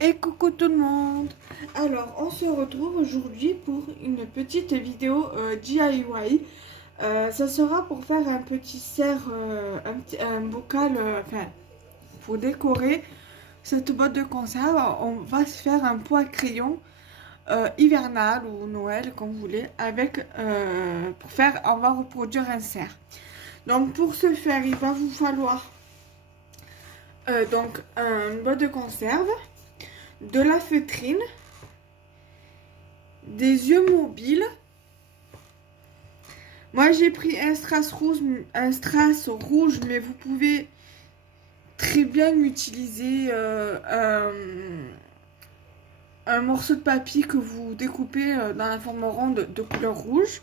Et coucou tout le monde. Alors on se retrouve aujourd'hui pour une petite vidéo DIY. Ça sera pour faire un petit cerf, un bocal, enfin pour décorer cette boîte de conserve. On va se faire un pot à crayon hivernal ou Noël comme vous voulez, avec pour faire, on va reproduire un cerf. Donc pour ce faire, il va vous falloir donc une boîte de conserve, de la feutrine, des yeux mobiles. Moi j'ai pris un strass rouge, mais vous pouvez très bien utiliser un morceau de papier que vous découpez dans la forme ronde de couleur rouge.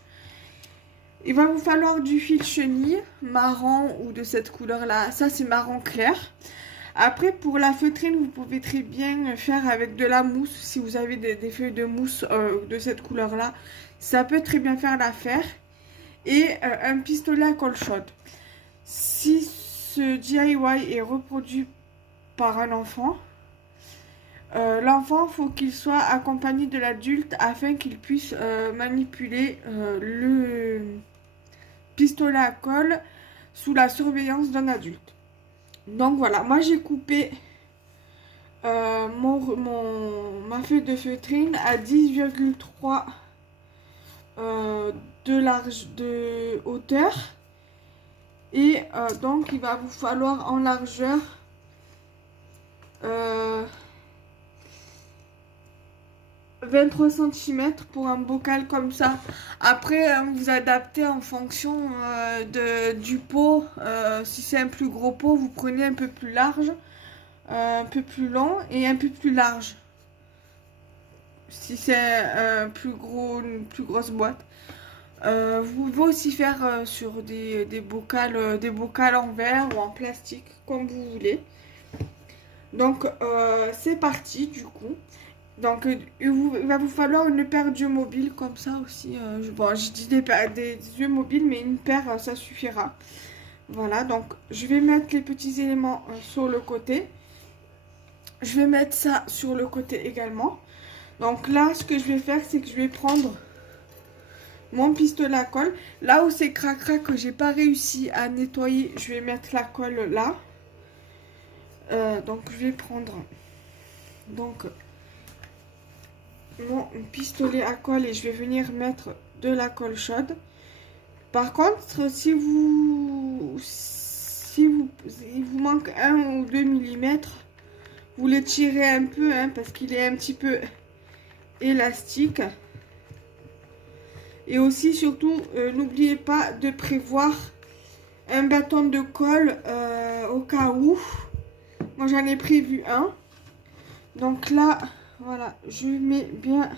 Il va vous falloir du fil chenille marron ou de cette couleur là, ça c'est marron clair. Après pour la feutrine vous pouvez très bien faire avec de la mousse. Si vous avez des feuilles de mousse de cette couleur là, ça peut très bien faire l'affaire. Et un pistolet à colle chaude. Si ce DIY est reproduit par un enfant, l'enfant faut qu'il soit accompagné de l'adulte afin qu'il puisse manipuler le pistolet à colle sous la surveillance d'un adulte. Donc voilà, moi j'ai coupé ma feuille de feutrine à 10,3 de hauteur. Et donc il va vous falloir en largeur 23 cm pour un bocal comme ça. Après vous adaptez en fonction du pot. Si c'est un plus gros pot, vous prenez un peu plus large, un peu plus long et un peu plus large. Si c'est un une plus grosse boîte. Vous pouvez aussi faire sur des bocals en verre ou en plastique, comme vous voulez. Donc, c'est parti du coup. Donc, il va vous falloir une paire d'yeux mobiles, comme ça aussi. Bon, je dis des yeux mobiles, mais une paire, ça suffira. Voilà, donc je vais mettre les petits éléments sur le côté. Je vais mettre ça sur le côté également. Donc là, ce que je vais faire, c'est que je vais prendre mon pistolet à colle. Là où c'est cracra que j'ai pas réussi à nettoyer, je vais mettre la colle là. Donc je vais prendre donc mon pistolet à colle et je vais venir mettre de la colle chaude. Par contre, il vous manque 1 ou 2 mm, vous le tirez un peu hein, parce qu'il est un petit peu élastique. Et aussi, surtout, n'oubliez pas de prévoir un bâton de colle au cas où. Moi, j'en ai prévu un. Donc là, voilà, je mets bien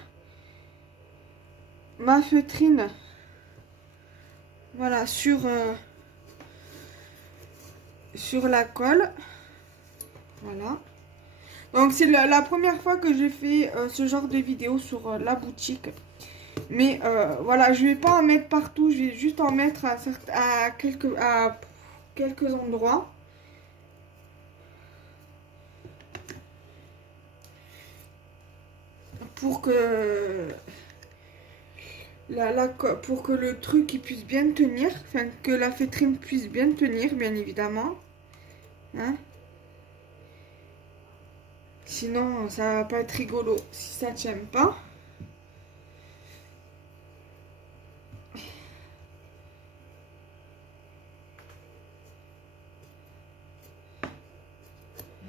ma feutrine voilà, sur la colle. Voilà. Donc, c'est la première fois que je fais ce genre de vidéo sur la boutique. Mais voilà, je vais pas en mettre partout, je vais juste en mettre à quelques endroits. Pour que pour que le truc il puisse bien tenir, enfin que la feutrine puisse bien tenir, bien évidemment. Hein? Sinon, ça va pas être rigolo si ça tient pas.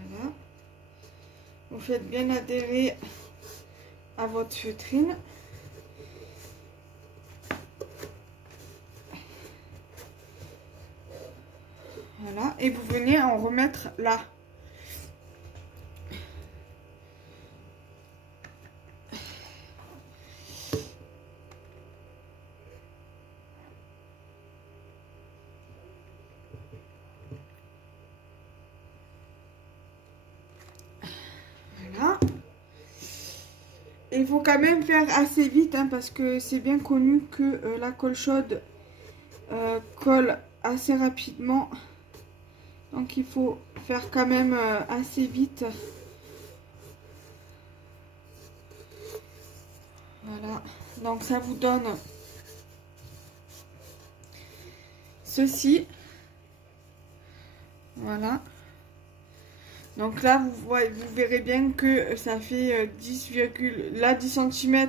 Voilà. Vous faites bien adhérer à votre feutrine. Voilà. Et vous venez en remettre là. Voilà. Et il faut quand même faire assez vite hein, parce que c'est bien connu que la colle chaude colle assez rapidement. Donc il faut faire quand même assez vite. Voilà, donc ça vous donne ceci. Voilà. Donc là, vous verrez bien que ça fait 10, là 10 cm,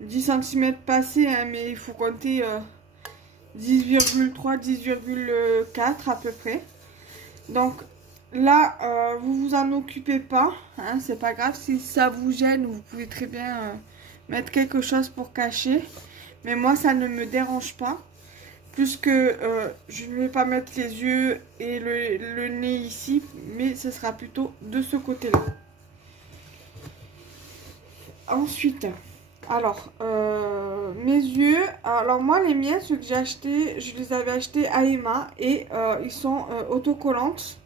10 cm passés, hein, mais il faut compter 10,3, 10,4 à peu près. Donc là, vous vous en occupez pas, hein, c'est pas grave. Si ça vous gêne, vous pouvez très bien mettre quelque chose pour cacher. Mais moi, ça ne me dérange pas. Puisque je ne vais pas mettre les yeux et le nez ici, mais ce sera plutôt de ce côté-là. Ensuite, alors, mes yeux, alors moi les miens, ceux que j'ai achetés, je les avais achetés à Emma et ils sont autocollantes.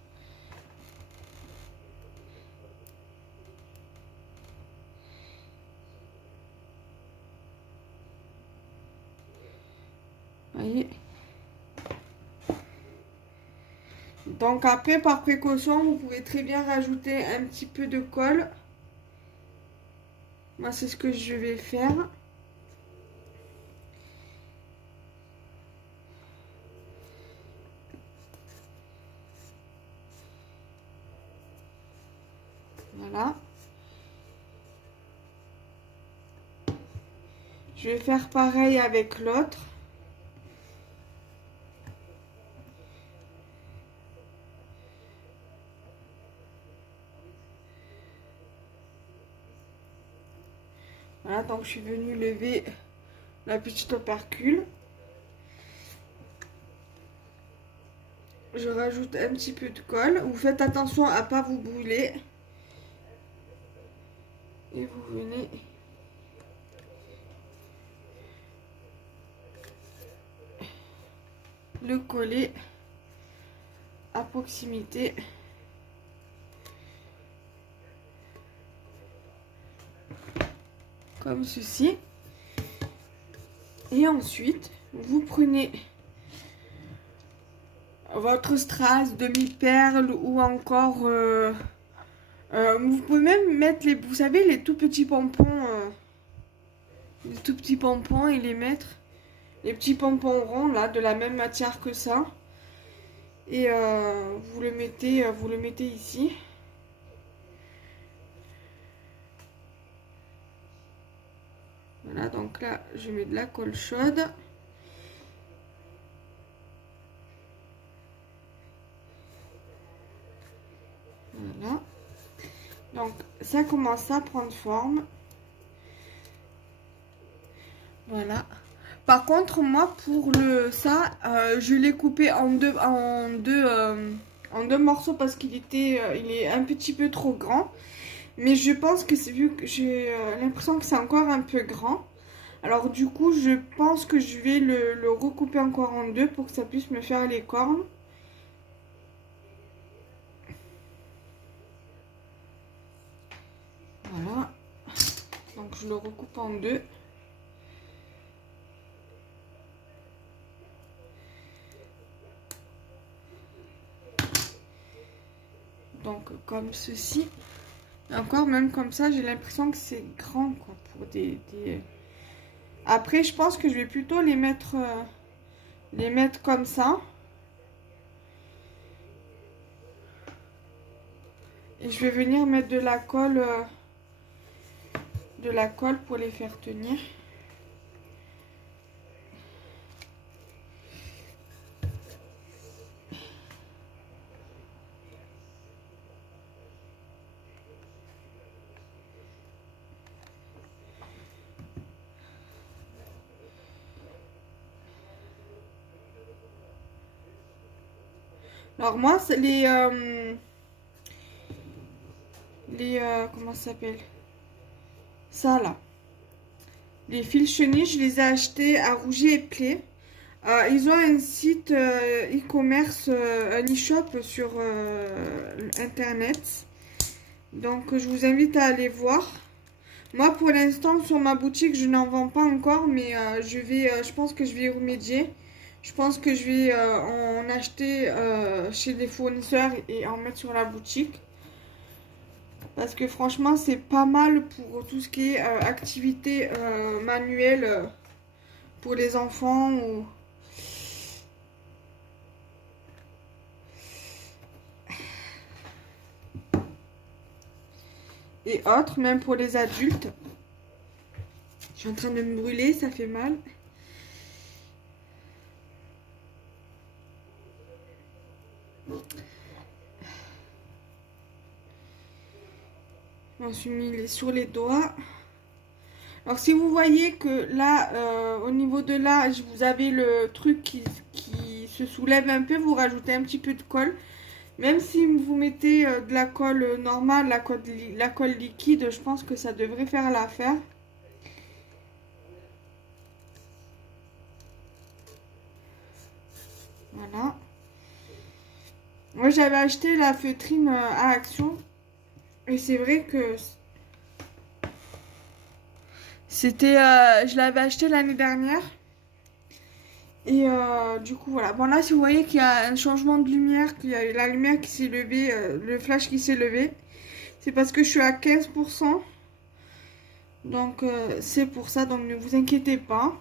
Vous voyez. Donc après, par précaution, vous pouvez très bien rajouter un petit peu de colle. Moi, c'est ce que je vais faire. Voilà. Je vais faire pareil avec l'autre. Voilà, donc je suis venue lever la petite opercule. Je rajoute un petit peu de colle. Vous faites attention à ne pas vous brûler. Et vous venez le coller à proximité. Comme ceci. Et ensuite, vous prenez votre strass, demi-perle ou encore... vous pouvez même mettre les... Vous savez, les tout petits pompons. Les tout petits pompons et les mettre. Les petits pompons ronds, là, de la même matière que ça. Et vous le mettez ici. Voilà, donc là, je mets de la colle chaude. Voilà. Donc, ça commence à prendre forme. Voilà. Par contre, moi, pour ça, je l'ai coupé en deux morceaux parce qu'il il est un petit peu trop grand. Mais je pense que c'est vu que j'ai l'impression que c'est encore un peu grand. Alors du coup, je pense que je vais le recouper encore en deux pour que ça puisse me faire les cornes. Voilà. Donc je le recoupe en deux. Donc comme ceci. Et encore même comme ça, j'ai l'impression que c'est grand quoi pour des... Après, je pense que je vais plutôt les mettre comme ça. Et je vais venir mettre de la colle pour les faire tenir. Alors moi, c'est comment ça s'appelle? Ça là. Les fils chenilles, je les ai achetés à Rouget et Play. Ils ont un site e-commerce, un e-shop sur internet. Donc je vous invite à aller voir. Moi pour l'instant sur ma boutique je n'en vends pas encore, mais je pense que je vais y remédier. Je pense que je vais en acheter chez des fournisseurs et en mettre sur la boutique. Parce que franchement, c'est pas mal pour tout ce qui est activité manuelle pour les enfants et autres, même pour les adultes. Je suis en train de me brûler, ça fait mal. Je m'en suis mis sur les doigts. Alors si vous voyez que là, au niveau de là, vous avez le truc qui se soulève un peu, vous rajoutez un petit peu de colle. Même si vous mettez de la colle normale, la colle liquide, je pense que ça devrait faire l'affaire. Voilà. Moi j'avais acheté la feutrine à Action. Et c'est vrai que c'était, je l'avais acheté l'année dernière. Et du coup, voilà. Bon, là, si vous voyez qu'il y a un changement de lumière, qu'il y a la lumière qui s'est levée, le flash qui s'est levé, c'est parce que je suis à 15%. Donc, c'est pour ça. Donc, ne vous inquiétez pas.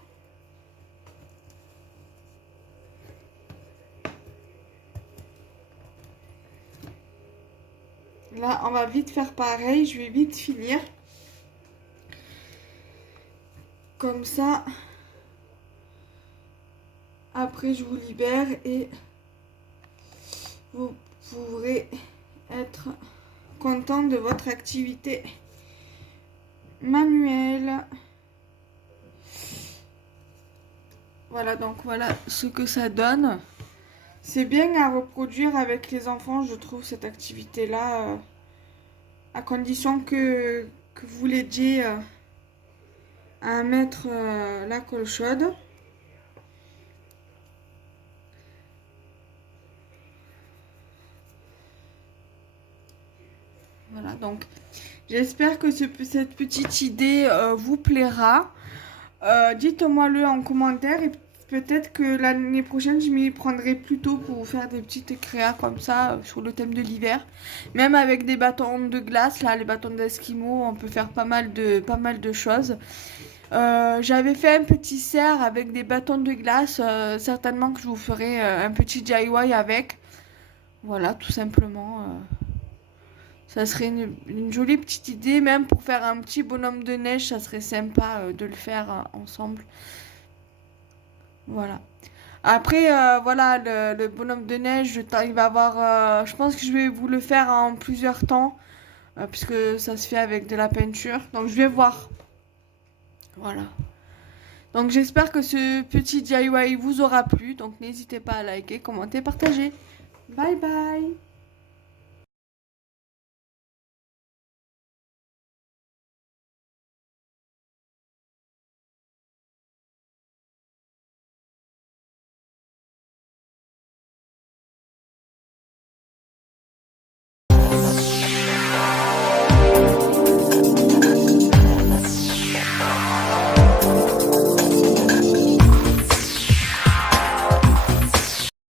Là, on va vite faire pareil. Je vais vite finir. Comme ça. Après, je vous libère et vous pourrez être content de votre activité manuelle. Voilà, donc voilà ce que ça donne. C'est bien à reproduire avec les enfants, je trouve, cette activité-là, à condition que vous l'aidiez à mettre la colle chaude. Voilà, donc j'espère que cette petite idée vous plaira. Dites-moi-le en commentaire et peut-être que l'année prochaine, je m'y prendrai plus tôt pour vous faire des petites créas comme ça sur le thème de l'hiver. Même avec des bâtons de glace, là, les bâtons d'Esquimaux, on peut faire pas mal de choses. J'avais fait un petit cerf avec des bâtons de glace. Certainement que je vous ferai un petit DIY avec. Voilà, tout simplement. Ça serait une jolie petite idée, même pour faire un petit bonhomme de neige, ça serait sympa de le faire ensemble. Voilà. Après, voilà, le bonhomme de neige, il va avoir... je pense que je vais vous le faire en plusieurs temps, puisque ça se fait avec de la peinture. Donc, je vais voir. Voilà. Donc, j'espère que ce petit DIY vous aura plu. Donc, n'hésitez pas à liker, commenter, partager. Bye bye!